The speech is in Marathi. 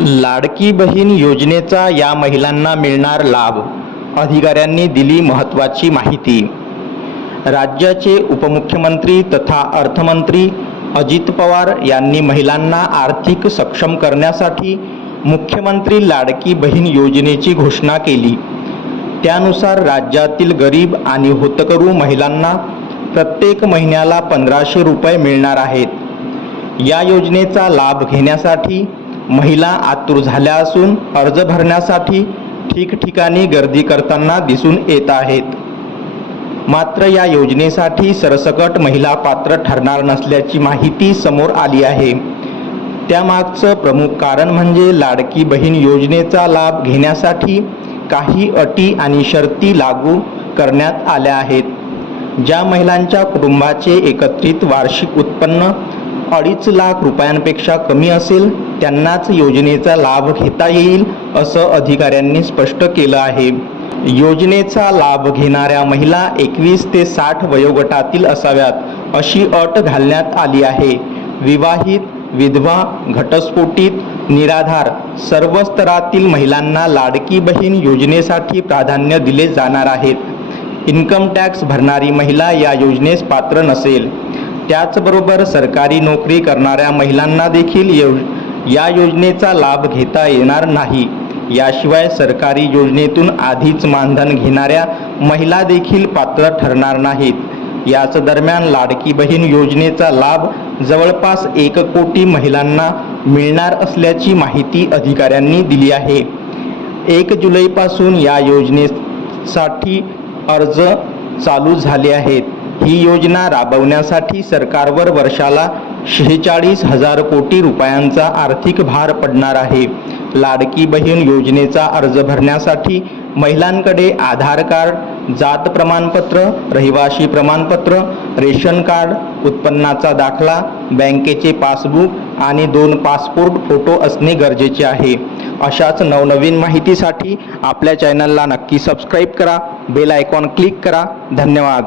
लाडकी बहीण योजनेचा या महिलांना मिळणार लाभ. अधिकाऱ्यांनी दिली महत्त्वाची माहिती. राज्याचे उपमुख्यमंत्री तथा अर्थमंत्री अजित पवार यांनी महिलांना आर्थिक सक्षम करण्यासाठी मुख्यमंत्री लाडकी बहीण योजनेची घोषणा केली. त्यानुसार राज्यातील गरीब आणि होतकरू महिलांना प्रत्येक महिन्याला पंधराशे रुपये मिळणार आहेत. या योजनेचा लाभ घेण्यासाठी महिला आतुर झाल्या असून अर्ज भरण्यासाठी ठिकठिकाणी गर्दी करताना दिसून येत आहेत. मात्र या योजनेसाठी सरसकट महिला पात्र ठरणार नसल्याची माहिती समोर आली आहे. त्यामागचं प्रमुख कारण म्हणजे लाडकी बहीण योजनेचा लाभ घेण्यासाठी काही अटी आणि शर्ती लागू करण्यात आल्या आहेत. ज्या महिलांच्या कुटुंबाचे एकत्रित वार्षिक उत्पन्न अडीच लाख रुपयांपेक्षा कमी असेल त्यांनाच योजनेचा लाभ घेता येईल असं अधिकाऱ्यांनी स्पष्ट केलं आहे. योजनेचा लाभ घेणाऱ्या महिला एकवीस ते साठ वयोगटातील असाव्यात अशी अट घालण्यात आली आहे. विवाहित विधवा घटस्फोटित निराधार सर्व स्तरातील महिलांना लाडकी बहीण योजनेसाठी प्राधान्य दिले जाणार आहेत. इन्कम टॅक्स भरणारी महिला या योजनेस पात्र नसेल. त्याचबरोबर सरकारी नोकरी करणाऱ्या महिलांना देखील यो या योजनेचा लाभ घेता येणार नाही. याशिवाय सरकारी योजनेतून आधीच मानधन घेणाऱ्या महिला देखील पात्र ठरणार नाहीत. याच दरम्यान लाडकी बहीण योजनेचा लाभ जवळपास एक कोटी महिलांना मिळणार असल्याची माहिती अधिकाऱ्यांनी दिली आहे. एक जुलैपासून या योजनेसाठी अर्ज चालू झाले आहेत. ही योजना राबवण्यासाठी सरकारवर वर्षाला शेहेचाळीस हजार कोटी रुपयांचा आर्थिक भार पडणार आहे. लाडकी बहीण योजनेचा अर्ज भरण्यासाठी महिलांकडे आधार कार्ड जात प्रमाणपत्र रहिवाशी प्रमाणपत्र रेशन कार्ड उत्पन्नाचा दाखला बँकेचे पासबुक आणि दोन पासपोर्ट फोटो असणे गरजेचे आहे. अशाच नवनवीन माहितीसाठी आपल्या चॅनलला नक्की सबस्क्राईब करा बेल आयकॉन क्लिक करा. धन्यवाद.